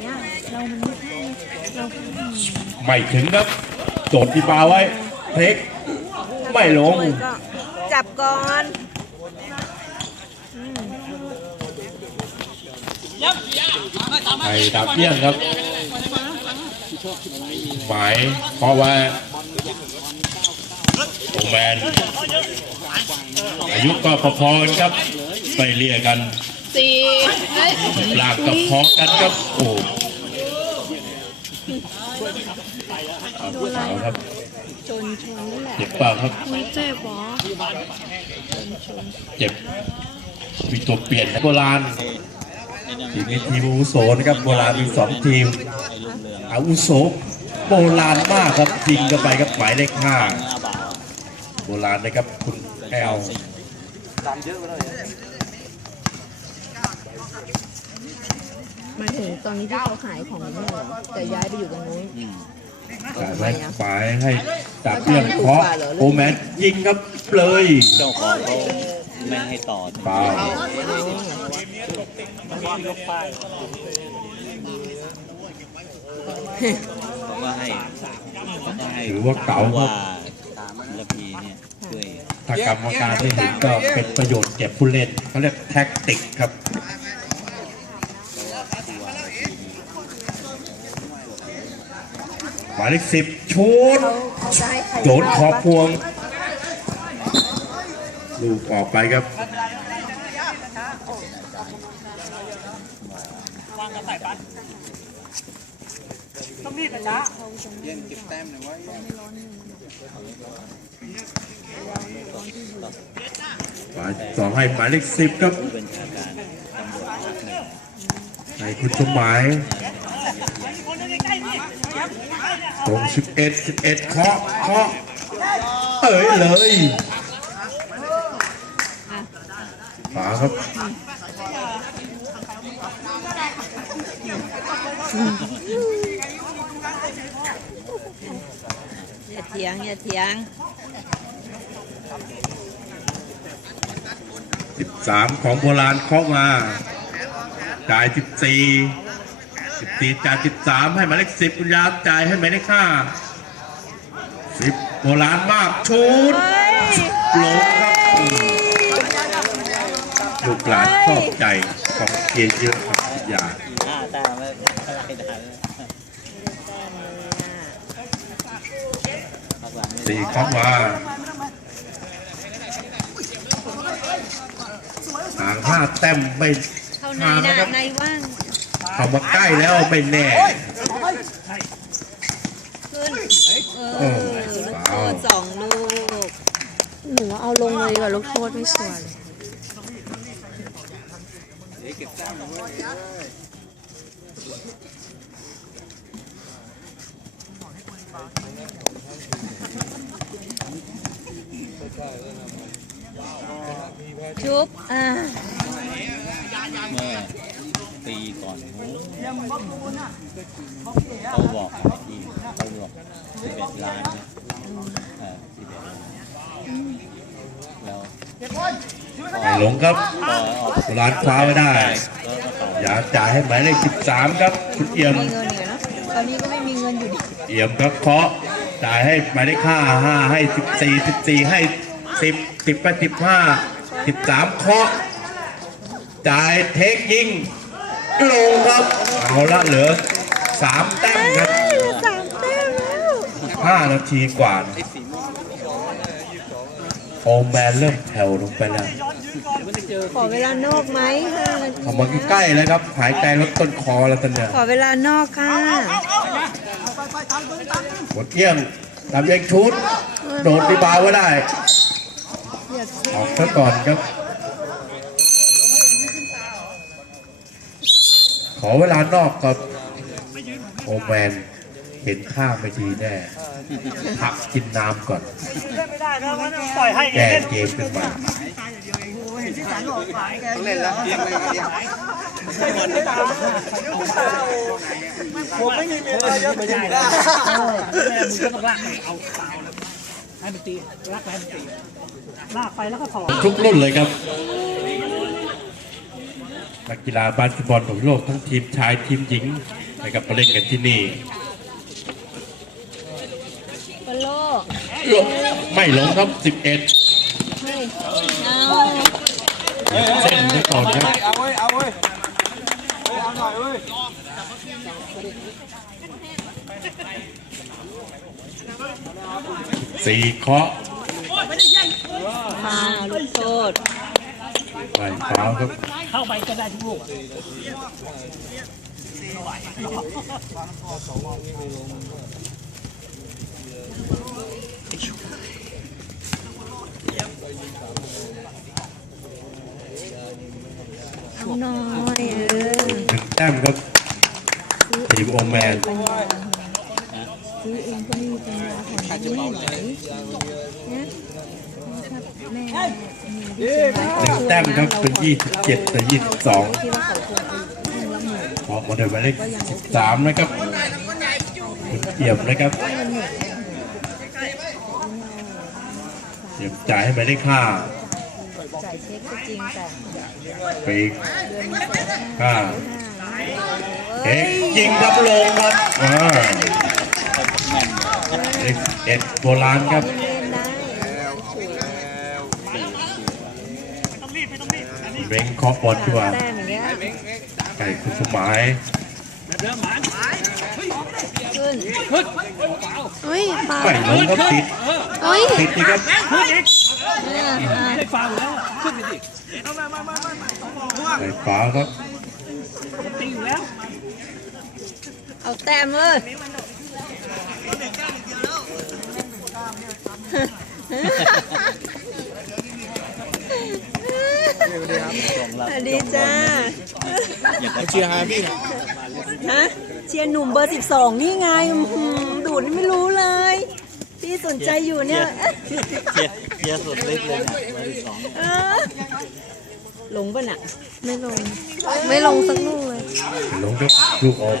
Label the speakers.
Speaker 1: เนี่ยเรามันไม่ใช่เรา
Speaker 2: ไม่ถึงครับโดดที่ปลาไว้เทคไม่ลง
Speaker 1: ก็จับก่อนอืม
Speaker 2: ไอ้ดาบเบี้ยงครับหมายเพราะว่าโอแมนอายุก็พอๆกันครับไปเรียกกัน
Speaker 1: สี่เฮ้ย
Speaker 2: หลากกับพอกันครับโอ้เอาสาวครับ
Speaker 1: ชนชนนี่แหละ
Speaker 2: เจ็บเปล่าครับ
Speaker 1: ไม่เจ็บหรอ
Speaker 2: เจ็บมีตัวเปลี่ยนโบราณทีมนี้ทีมอาวุโสนะครับโบราณมีสองทีมอาวุโสโบราณมากครับยิงกันไปครับหมายเลขห้าโบราณนะครับคุณแอล
Speaker 1: ห มายถึงตอนนี้ที่เขาขายของเนี่ยเหรอแต่ย้ายไปอยู่ตรงนู้น
Speaker 2: จ่ายไว้ฝ่ายให้จากเรื่องเคาะโอแมนยิงครับเลย
Speaker 3: เจ้าของเขาไม่ให้ต่อ
Speaker 2: เปล่า
Speaker 3: เขาก็ให้เขาก็ให้
Speaker 2: ถือว่าเก๋าครั
Speaker 3: ว่า
Speaker 2: บ
Speaker 3: ละพีเนี่ยช่วย
Speaker 2: ถ้ากรรมการไม่เห็นก็เป็นประโยชน์แก่ผู้เล่นเขาเรียกแท็กติกครับหมายเลขสิบชุด
Speaker 1: เขาเขาจะให้ใคร
Speaker 2: โดนขอบพวง ลูกออกไปครับหมาย ต้องรีบนะจ๊ะเย็นเก็บแต้ม
Speaker 3: หน่อยไว้หายสองให้หมายเลขสิบครับ
Speaker 2: ในคุณสมหมายตรงสิบเอ็ดสิบเอ็ดเคาะเคาะเอ้ยเลยฝาครับ
Speaker 1: อ ย่าเถียงอย่าเถียง
Speaker 2: สิบสามของโบราณเคาะมา จ่ายสิบสี่สิบสี่จ่ายสิบสามให้หมายเลขสิบคุณยาจ่ายให้หมายเลขห้าสิบโบราณมากชุดลงครับอืมลูกหลานชอบใจของเกียร์เยอะครับคุณยา
Speaker 3: ห้าแต้มไม่อะไรได้พักหลังนี่
Speaker 2: สี่เข้ามาห่างห้าแต้มไม่
Speaker 1: เข้าใน
Speaker 2: ห่าง
Speaker 1: นะ
Speaker 2: นะครับ
Speaker 1: ในว่าง
Speaker 2: เข้ามาใกล้แล้วไม่แน่
Speaker 1: ขึ้นเอ
Speaker 2: โอ้
Speaker 1: อลูกโทษสองลูกหนูเอาลงเลยดีกว่าลูกโทษไม่ชัวร์เลย ชุบอ่า
Speaker 3: เมื่อปีก่อนเขาบอกที่เขาบอกสิบเอ็ดล้านเนี่ยเออสิบเอ็ดล้านแล้ว
Speaker 2: ไม่หลงครับ
Speaker 3: พอออก
Speaker 2: โบราณคว้าไม่ได้
Speaker 3: แล้วก็ต่อ
Speaker 2: อยากจ่ายให้หมายเลขสิบสามครับ คุณเอี่ยม
Speaker 1: มีเงินอยู่นะตอนนี้ก็ไม่มีเงินอยู่ดิ
Speaker 2: เอี่ยมครับเคาะ จ่ายให้หมายเลขห้าห้าให้สิบสี่สิบสี่ให้สิบสิบไปสิบห้าสิบสามเคาะจ่ายเทคยิงลงครับเอาละเหลือสามแต้มครับ
Speaker 1: สามแต้มแล้ว
Speaker 2: ห้านาทีกว่าโอแมนเริ่มแถวลงไปแล้ว
Speaker 1: ขอเวลานอกไหมห้านาที
Speaker 2: เข้ามาใกล้ๆแล้วครับ หายใจลดต้นคอแล้วตอนเนี้ย
Speaker 1: ขอเวลานอกค่ะ
Speaker 2: หมดเที่ยงทำยังชุด โดดที่บาไว้ได้
Speaker 1: อ
Speaker 2: อกซะก่อนครับ ขอเวลานอกกับโอแมนเห็นท่าไม่ดีแน่พักกินน้ำก่อน
Speaker 4: ปล่อยให้
Speaker 2: แก้เกมขึ้นมา
Speaker 4: ผมไม่มีเมียเยอะไปได้แม่มึงก็ต้องลากไปเอาเปล่าเลยให้มันตีลากไปให้มันตีลากไปแล้วก็ถอด
Speaker 2: ทุกรุ่นเลยครับนักกีฬาบาสเกตบอลของโลกทั้งทีมชายทีมหญิงนะครับมาเล่นกันที่นี่
Speaker 1: บอลโลก
Speaker 2: ไม่ลงครับ 11
Speaker 1: เฮ้เอา
Speaker 2: เส้นไว้ก่อนครับ
Speaker 5: เอาเว้เอาเว้ เอาหน่อย
Speaker 2: สี่เคาะ
Speaker 1: ฟาลูกโทษ
Speaker 2: ฝ่ายฟ้าครับ
Speaker 4: เข้าไปก็ได้ทุกลูกอะ
Speaker 1: เอาหน่อยเออ
Speaker 2: หนึ่ง แต้มครับทีมโอแมน
Speaker 1: ซื้อเองก็ไม่มีปัญญาของนี่ไหนเนี่ยแม่
Speaker 2: หนึ่งแต้มครับเป็น27ต่อ22
Speaker 1: ที่ว่าเขาคงเอาละหมื่น
Speaker 2: ออกมาโดยหมายเลข13นะครับคุณเอี่ยมนะครับเอี่ยมจ่ายให้หมายเลข5
Speaker 1: จ่ายเช็คก็จริงแต่
Speaker 2: ไปอีก
Speaker 1: เดือนละแสน
Speaker 2: ห้า
Speaker 1: ห้า
Speaker 2: เอ็กยิงครับลงครับอ่า
Speaker 3: แม่น
Speaker 2: เลขเอ็ดโบราณครับ
Speaker 1: เล่นได้
Speaker 2: เบ้งเคาะบอลด้วย
Speaker 1: แต้มอย่างเงี้ย
Speaker 2: ไก่คุณสมัย
Speaker 4: เดิมหมัน
Speaker 1: ขึ้น
Speaker 4: ฮึด
Speaker 1: เฮ้ยฟาว
Speaker 2: ไม่ลงครับติด
Speaker 1: เฮ้ย
Speaker 2: ติดนี่ครับ
Speaker 4: ขึ้นอีก
Speaker 1: อ่าอ่า
Speaker 4: ไม่ได้ฟาวอยู่แล้วขึ้นไปสิ
Speaker 2: ไก่ฟ้าครับ
Speaker 4: ตีอยู่ แล้ว
Speaker 1: เอาแต้มเลยสวัสดีจ้า
Speaker 3: อยาก
Speaker 5: เชียร์ฮาพี่
Speaker 1: ฮะเชียร์หนุ่มเบอร์12นี่ไงอื้อหือดูดนี่ไม่รู้เลย พี่สนใจอยู่เนี่ย
Speaker 3: เชียร์เชียร์สุดฤทธิ์เลยเนี่ยเบอร์ที่สอง
Speaker 1: เออ ลงป่ะน่ะ ไม่ลง ไม่ลงสักลูกเลย
Speaker 2: ลงครับลูกออกมา